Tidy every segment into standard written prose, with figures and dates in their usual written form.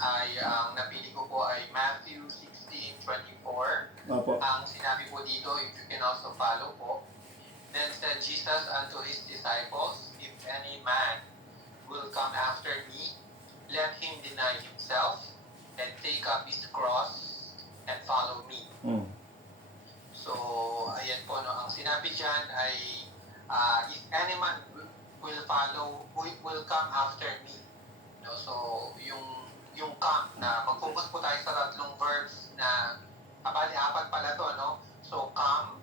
ay ang napili ko po ay Matthew 16:24. Opo. Ang sinabi po dito, if you can also follow po, then said Jesus unto his disciples, if any man will come after me, let him deny himself and take up his cross and follow me. So, ayan po, no, ang sinabi dyan ay, if any man will come after me. No, so, yung come na, mag-focus po tayo sa tatlong verbs na, apat pala to, no? So, come,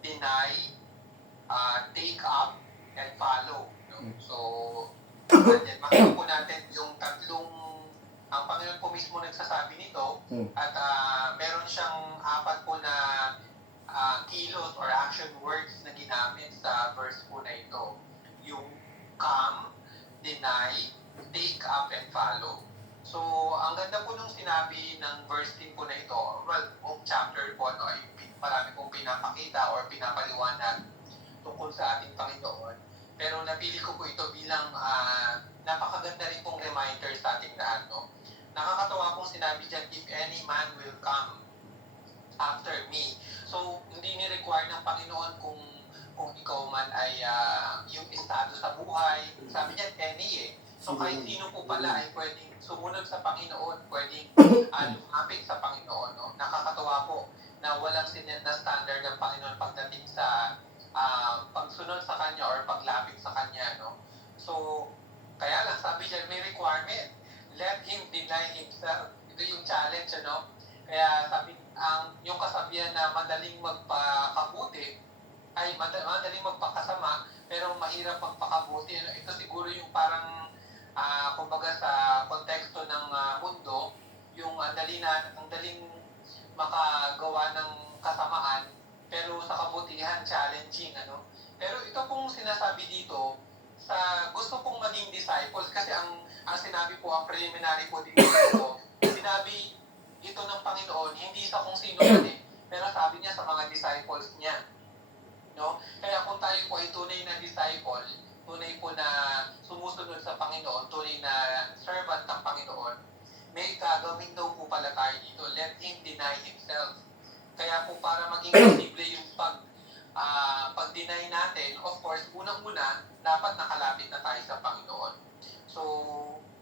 deny, take up, and follow. No? So, makikita po natin yung tatlong, ang Panginoon po mismo nagsasabi nito, at meron siyang apat po na kilos or action words na ginamit sa verse po na ito. Yung come, deny, take up, and follow. So, ang ganda po nung sinabi ng verse din po na ito, well, chapter po, no, ay marami pong pinapakita or pinapaliwanag tungkol sa ating Panginoon. Pero napili ko po ito bilang napakaganda rin pong reminder sa ating lahat. No? Nakakatawa pong sinabi dyan, if any man will come after me. So, hindi ni-require ng Panginoon kung ikaw man ay yung estado sa buhay. Sabi niya, any eh. So, kahit sino po pala ay pwedeng sumunod sa Panginoon, pwedeng lumapit sa Panginoon. No? Nakakatawa po na walang sinet na standard ng Panginoon pagdating sa pagsunod sa Kanya or paglapit sa Kanya. No? So, kaya lang, sabi niya, may requirement. Let him deny himself. Ito yung challenge, ano? Kaya sabi, yung kasabihan na madaling magpakabuti ay madaling magpakasama, pero mahirap magpakabuti. Ano? Ito siguro yung parang, kumbaga sa konteksto ng mundo, yung ang daling makagawa ng kasamaan, pero sa kabutihan, challenging. Ano? Pero ito pong sinasabi dito, sa gusto pong maging disciples, kasi ang sinabi po, ang preliminary po dito, sinabi ito ng Panginoon, hindi sa kung sino man eh, pero sabi niya sa mga disciples niya. No? Kaya kung tayo po ay tunay na disciple, tunay po na sumusunod sa Panginoon, tunay na servant ng Panginoon, may gagawin daw po pala tayo dito, let him deny himself. Kaya po para maging posible yung pag-deny natin, of course, unang-una, dapat nakalapit na tayo sa Panginoon. So,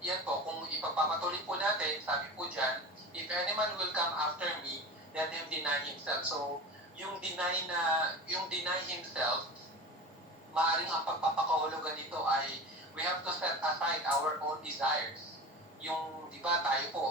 yan po, kung ipagpapatuloy po natin, sabi po dyan, if any man will come after me, let him deny himself. So, yung deny himself, maaaring ang pagpapakahulugan nito ay we have to set aside our own desires. Yung, di ba, tayo po,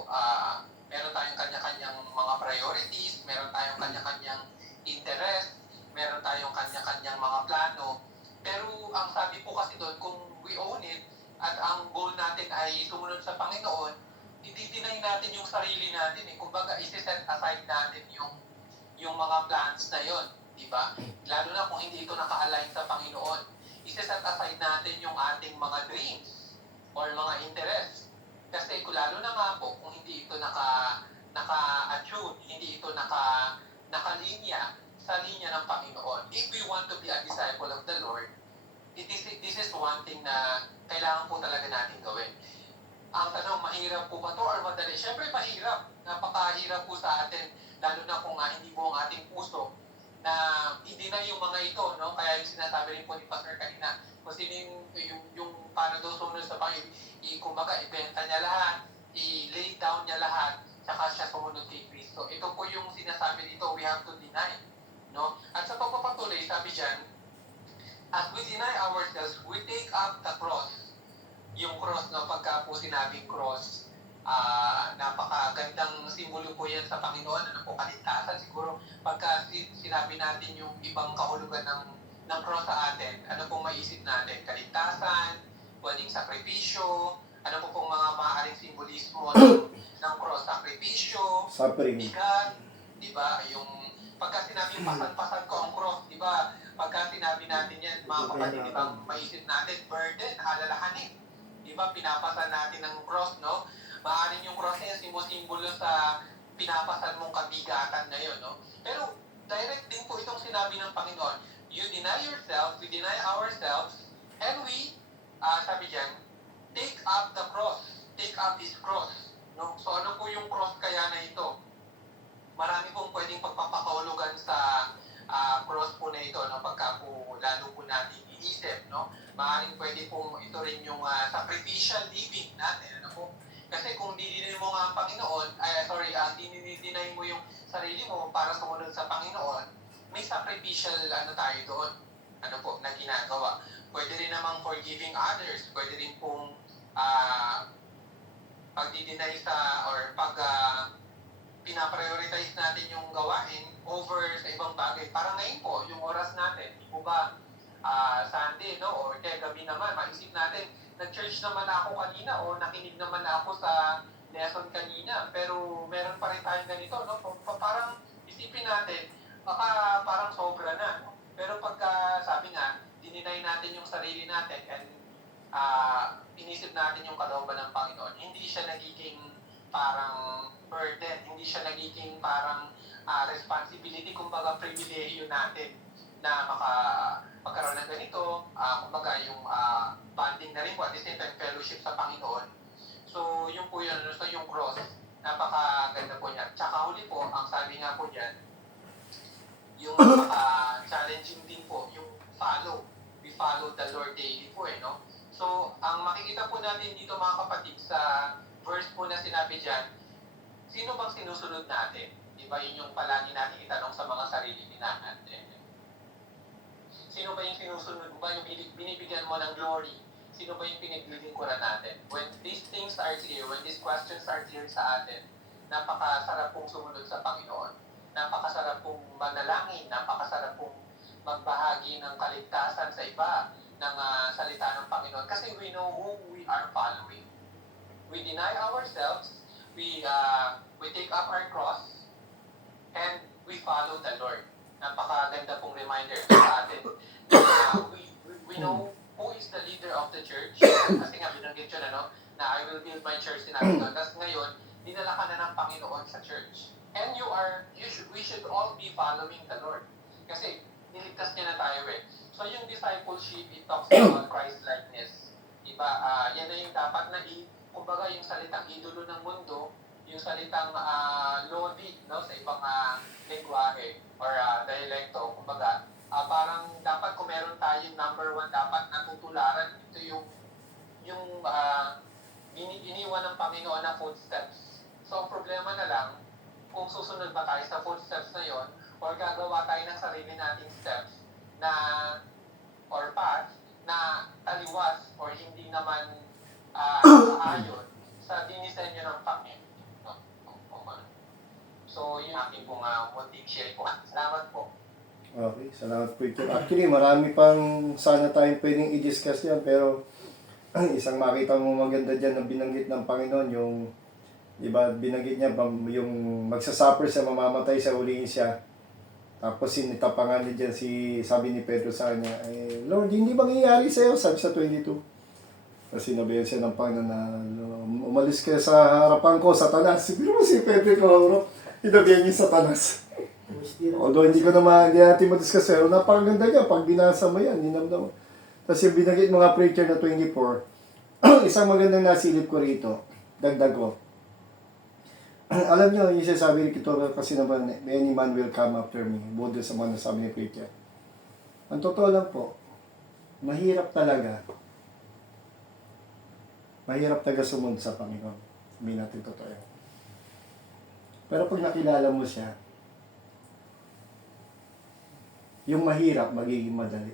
meron tayong kanya-kanyang mga priorities, meron tayong kanya-kanyang interest, meron tayong kanya-kanyang mga plano. Pero ang sabi po kasi doon, kung we own it, at ang goal natin ay sumunod sa Panginoon, i-deny natin yung sarili natin. Kumbaga, isi-set aside natin yung mga plans na yon, di ba? Lalo na kung hindi ito naka-align sa Panginoon. Isi-set aside natin yung ating mga dreams or mga interests. Kasi lalo na nga po, kung hindi ito naka-attune, hindi ito nakalinya sa linya ng Panginoon. If we want to be a disciple of the Lord, this is one thing na kailangan po talaga natin gawin. Ang tanong, mahirap po ba ito or madali? Siyempre mahirap. Napakahirap po sa atin, lalo na kung hindi po ang ating puso na i-deny yung mga ito, no? Kaya yung sinasabi rin po ni Pastor kanina, kung sino yung paano daw sumunod sa Panginoon, kumbaga, ibenta niya lahat, i-lay down niya lahat, saka siya sumunod kay Kristo. Ito po yung sinasabi dito, we have to deny. No? At sa pagpapatuloy, sabi dyan, as we deny ourselves, we take up the cross. Yung cross, no, pagka po sinabing cross, napakagandang simbolo po yan sa Panginoon, ano po, kaligtasan. Siguro, pagka sinabi natin yung ibang kahulugan ng cross sa atin, ano pong maisip natin? Kaligtasan, pwedeng sakripisyo, ano po pong mga maaaring simbolismo ng cross? Sakripisyo, Suffering. bigat, di ba? Yung pagka sinabi pasan-pasan ko ang cross, di ba? Pagka sinabi natin yan, mga kapatid, di ba, maisip natin, burden, alalahanin. Di ba, pinapasan natin ng cross, no? Maaaring yung cross niya, simbolo sa pinapasan mong kabigatan na yun, no? Pero, direct din po itong sinabi ng Panginoon, you deny yourself, we deny ourselves, and we, sabi dyan, take up the cross, take up His cross, No? So ano po yung cross kaya na ito? Marami pong pwedeng pagpapakahulugan sa cross po na ito, no? Pagka po lalo po natin iisip, no? Maaaring pwede pong ito rin yung sacrificial living natin, ano po? Kasi kung didinay mo nga ang Panginoon, dinidinay mo yung sarili mo para sumunod sa Panginoon, may sacrificial tayo doon, ano po, na ginagawa. Pwede rin namang forgiving others, pwede rin pong pagdi-deny or pinaprioritize natin yung gawain over sa ibang bagay. Parang ngayon po, yung oras natin, di po ba, Sunday, no? Or gabi naman, maisip natin, nag-church naman ako kanina o nakinig naman ako sa lesson kanina, pero meron pa rin tayong ganito, no? Parang isipin natin, baka parang sobra na, no? Pero pagka sabi nga, dininay natin yung sarili natin and inisip natin yung kalooban ng Panginoon, hindi siya nagiging parang burden, hindi siya nagiging parang responsibility, kumbaga pribilehiyo natin na magkaroon ng ganito, kumbaga yung bonding na rin po at the same time fellowship sa Panginoon. So yung po yun, so yung cross, napakaganda po niya. Tsaka huli po, ang sabi nga po dyan, yung challenging din po, yung we follow the Lord daily po no? So, ang makikita po natin dito mga kapatid sa verse po na sinabi dyan, sino bang sinusunod natin? Diba yun yung palagi natin itanong sa mga sarili natin. Sino ba yung sinusunod mo ba? Yung binibigyan mo ng glory? Sino ba yung pinaglilingkuran natin? When these things are clear, when these questions are clear sa atin, napakasarap pong sumunod sa Panginoon. Napakasarap pong manalangin, napakasarap pong magbahagi ng kaligtasan sa iba, ng salita ng Panginoon. Kasi we know who we are following. We deny ourselves, we take up our cross, and we follow the Lord. Napakaganda pong reminder sa atin. We know who is the leader of the church. Kasi nga binanggit yun, na I will build my church, sinabi doon. Tapos ngayon, dinala ka na ng Panginoon sa church. And we should all be following the Lord. Kasi niligtas niya na tayo So yung discipleship, it talks about Christ-likeness. Diba? Yan na yung dapat na kumbaga yung salitang idolo ng mundo, yung salitang lodi, no, sa ibang lengguwahe or dialekto, kumbaga, parang dapat kung meron tayong number one, dapat natutularan ito yung iniwan ng Panginoon na footsteps. So ang problema na lang, kung susunod ba tayo sa footsteps na yon or gagawa tayo ng sarili nating steps na or path na taliwas or hindi naman ayon sa dinisenyo ng Panginoon. So, yun aking pong munting share po. Salamat po. Okay, salamat po ito. Actually, marami pang sana tayong pwedeng i-discuss yan, pero isang makita mo maganda dyan na binanggit ng Panginoon, yung diba, binanggit niya yung magsasuffer siya, mamamatay siya, huliin siya. Tapos sinitapangan niya dyan sabi ni Pedro sa kanya, Lord, hindi mangyayari sa'yo, sabi sa 22. Kasi sinabihan siya ng Panginoon na umalis ka sa harapan ko, Satanas. Siguro mo si Pedro ko, inabihan niya Satanas. Although hindi natin madiscuss sa'yo, napakaganda niya, pag binasa mo yan, ninamdam mo. Tapos yung binanggit mga preacher na 24, isang magandang nasilip ko rito, dagdag ko. Alam nyo, yung sasabi ni Kito kasi naman, any man will come after me. Budo sa mga nasabi ni preacher. Ang totoo lang po, mahirap talaga sumunod sa Panginoon. Hindi natin totoo yan. Pero pag nakilala mo siya, yung mahirap, magiging madali.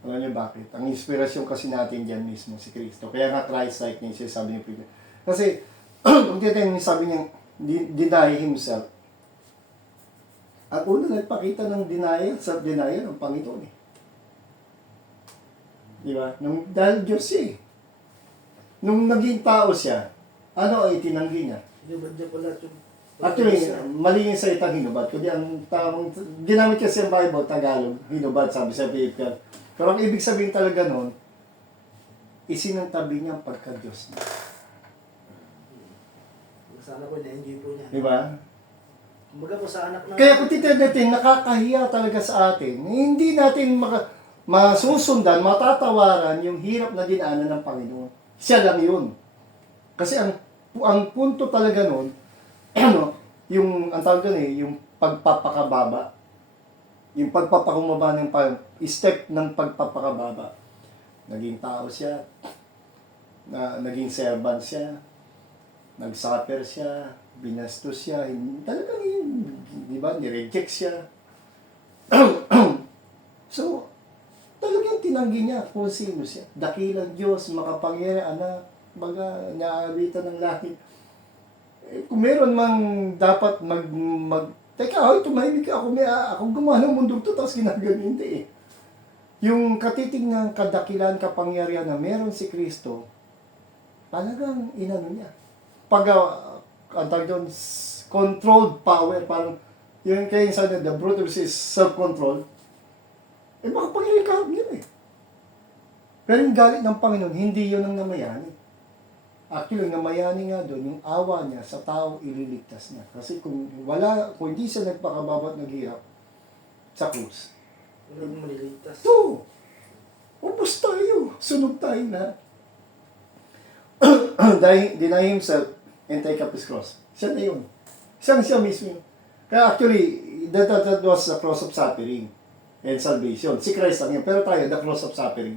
Alam niyo bakit? Ang inspirasyon kasi natin dyan mismo, si Kristo. Kaya nga Christ-like niya siya, sabi ni Peter. Kasi, kung titignan sabi niya, deny himself. Ang una nagpakita ng denial ng Panginoon eh. Di ba? Dahil Diyos siya eh. Nung naging tao siya, ano ang itinanggi niya? Actually, mali yung salitang hinubad. Kundi ang tamang, ginamit kasi ang Bible, Tagalog, hinubad, sabi sa paper. Pero ang ibig sabihin talaga nun, isinantabi niya ang pagka-Diyos niya. Sana po na-enjoy po niya. Diba? Kumbaga po sa anak na... Kaya kung titiratin, nakakahiya talaga sa atin. Hindi natin masusundan, matatawaran yung hirap na dinaanan ng Panginoon. Siya lang yun. Kasi ang ang punto talaga nun, ano, yung, ang tawag doon yung pagpapakababa. Yung pagpapakumaba ng step ng pagpapakababa. Naging tao siya, naging servant siya, nag-suffer siya, binastos siya, talagang di ba, nireject siya. So, talagang tinanggi niya kung sino siya. Dakilang Diyos, makapangyarihan, anak, baga, naawitan ng langit. Kung meron mang dapat teka, tumahimik ka, ako gumawa ng mundo to, tapos ginagawa, hindi eh. Yung katiting ng kadakilan, kapangyarihan na meron si Kristo, talagang inano niya. Pag, ang tawag doon, controlled power, parang, yung kaya yung sabi, the brute is self-control, makapangyarihan ka yun eh. Pero yung galit ng Panginoon, hindi yun ang namayani. Actually, namayani nga doon, yung awa niya sa taong ililigtas niya. Kasi kung hindi siya nagpakababa at naghirap sa krus, Walang maliligtas. ito, ubos tayo, sunog tayo na. Deny himself and take up his cross. Siya na yun. Siya mismo. Kaya actually, that was the cross of suffering and salvation. Si Christ lang yun. Pero tayo, the cross of suffering.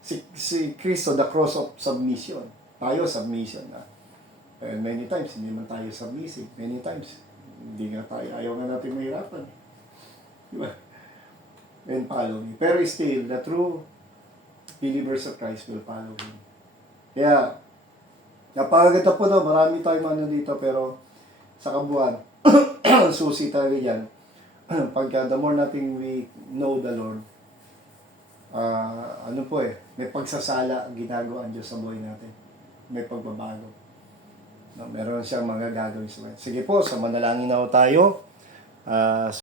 Si Kristo, the cross of submission. Tayo, submission na. And many times, hindi man tayo submissive. Many times, hindi nga tayo, ayaw nga natin mahirapan. Diba? And follow Him. Pero still, the true believers of Christ will follow Him. Kaya, napakaganda po na, marami tayong ano dito, pero sa kabuuan, susi talaga yan. Pagka the more natin we know the Lord, may pagsasala ang ginagawa ang Diyos sa buhay natin. May pagbabago. No, meron siyang mga gagawin sa buhay. Sige po, sa manalangin na tayo.